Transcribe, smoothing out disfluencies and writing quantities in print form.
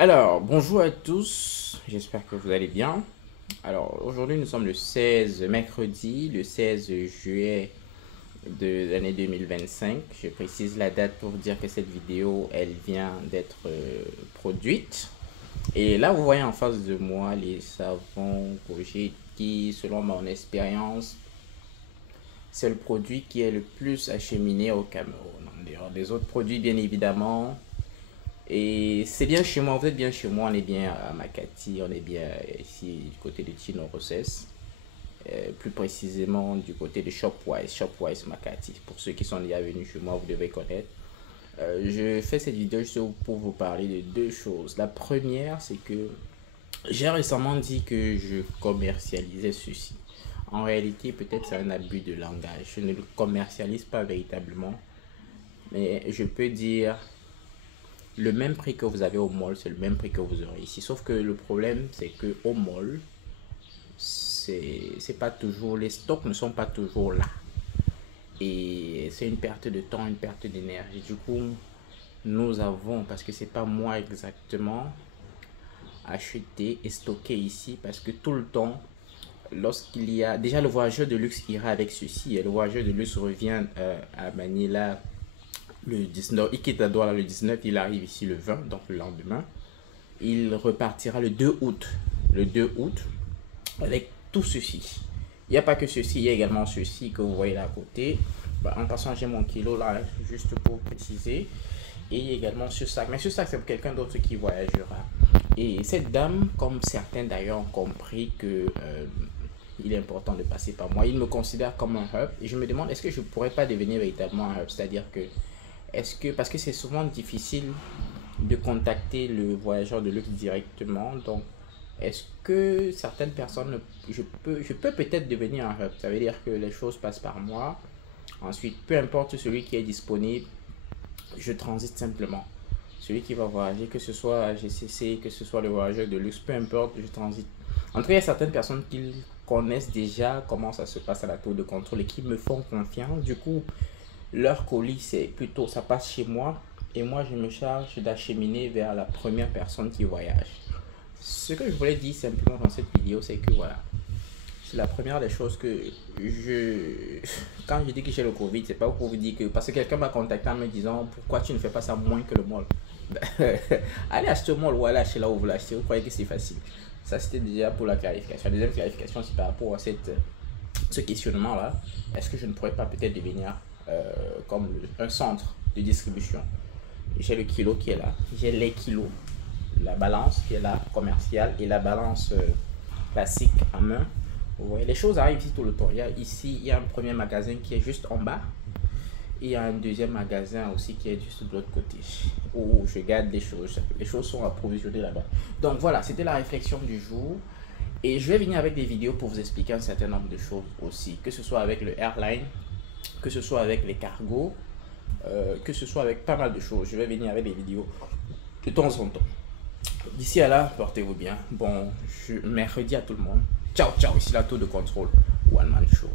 Alors, bonjour à tous, j'espère que vous allez bien. Alors, aujourd'hui, nous sommes le 16 mercredi, le 16 juillet de l'année 2025. Je précise la date pour vous dire que cette vidéo, elle vient d'être produite. Et là, vous voyez en face de moi les savons Cogé qui, selon mon expérience, c'est le produit qui est le plus acheminé au Cameroun. En dehors des autres produits, bien évidemment. Et c'est bien chez moi, vous êtes bien chez moi, on est bien à Makati, on est bien ici du côté de Tino Rosses, plus précisément du côté de Shopwise Makati. Pour ceux qui sont déjà venus chez moi, vous devez connaître. Je fais cette vidéo juste pour vous parler de deux choses. La première, c'est que j'ai récemment dit que je commercialisais ceci. En réalité, peut-être c'est un abus de langage. Je ne le commercialise pas véritablement, mais je peux dire le même prix que vous avez au mall, c'est le même prix que vous aurez ici. Sauf que le problème, c'est que au mall, c'est pas toujours, les stocks ne sont pas toujours là. Et c'est une perte de temps, une perte d'énergie. Du coup, nous avons, parce que c'est pas moi exactement, acheté et stocké ici, parce que tout le temps, lorsqu'il y a, déjà le voyageur de luxe ira avec ceci, et le voyageur de luxe revient à Manila le 19, il quitte à Douala le 19, il arrive ici le 20, donc le lendemain. Il repartira le 2 août. Le 2 août, avec tout ceci. Il n'y a pas que ceci, il y a également ceci que vous voyez là à côté. En passant, j'ai mon kilo là, juste pour préciser. Et il y a également ce sac. Mais ce sac, c'est pour quelqu'un d'autre qui voyagera. Et cette dame, comme certains d'ailleurs ont compris que il est important de passer par moi, il me considère comme un hub. Et je me demande, est-ce que je ne pourrais pas devenir véritablement un hub? C'est-à-dire que parce que c'est souvent difficile de contacter le voyageur de luxe directement, donc est-ce que certaines personnes, je peux peut-être devenir un hub, ça veut dire que les choses passent par moi, ensuite peu importe celui qui est disponible, je transite simplement, celui qui va voyager, que ce soit GCC, que ce soit le voyageur de luxe, peu importe, je transite. En tout cas, il y a certaines personnes qui connaissent déjà comment ça se passe à la tour de contrôle et qui me font confiance, du coup leur colis, c'est plutôt, ça passe chez moi et moi, je me charge d'acheminer vers la première personne qui voyage. Ce que je voulais dire simplement dans cette vidéo, c'est que voilà, c'est la première des choses que je... Quand je dis que j'ai le Covid, c'est pas pour vous dire que... Parce que quelqu'un m'a contacté en me disant pourquoi tu ne fais pas ça moins que le mall. Allez acheter au mall ou allez acheter là où vous l'achetez, vous croyez que c'est facile. Ça, c'était déjà pour la clarification. La deuxième clarification, c'est par rapport à ce questionnement-là. Est-ce que je ne pourrais pas peut-être devenir comme un centre de distribution? J'ai le kilo qui est là, j'ai les kilos, la balance qui est là, commerciale, et la balance classique en main. Vous voyez, les choses arrivent ici tout le temps. Ici, il y a un premier magasin qui est juste en bas. Et il y a un deuxième magasin aussi qui est juste de l'autre côté, où je garde les choses. Les choses sont approvisionnées là-bas. Donc voilà, c'était la réflexion du jour. Et je vais venir avec des vidéos pour vous expliquer un certain nombre de choses aussi. Que ce soit avec le airline, que ce soit avec les cargos, que ce soit avec pas mal de choses. Je vais venir avec des vidéos de temps en temps. D'ici à là, portez-vous bien. Bon, mercredi à tout le monde. Ciao, ciao. Ici la tour de contrôle. One Man Show.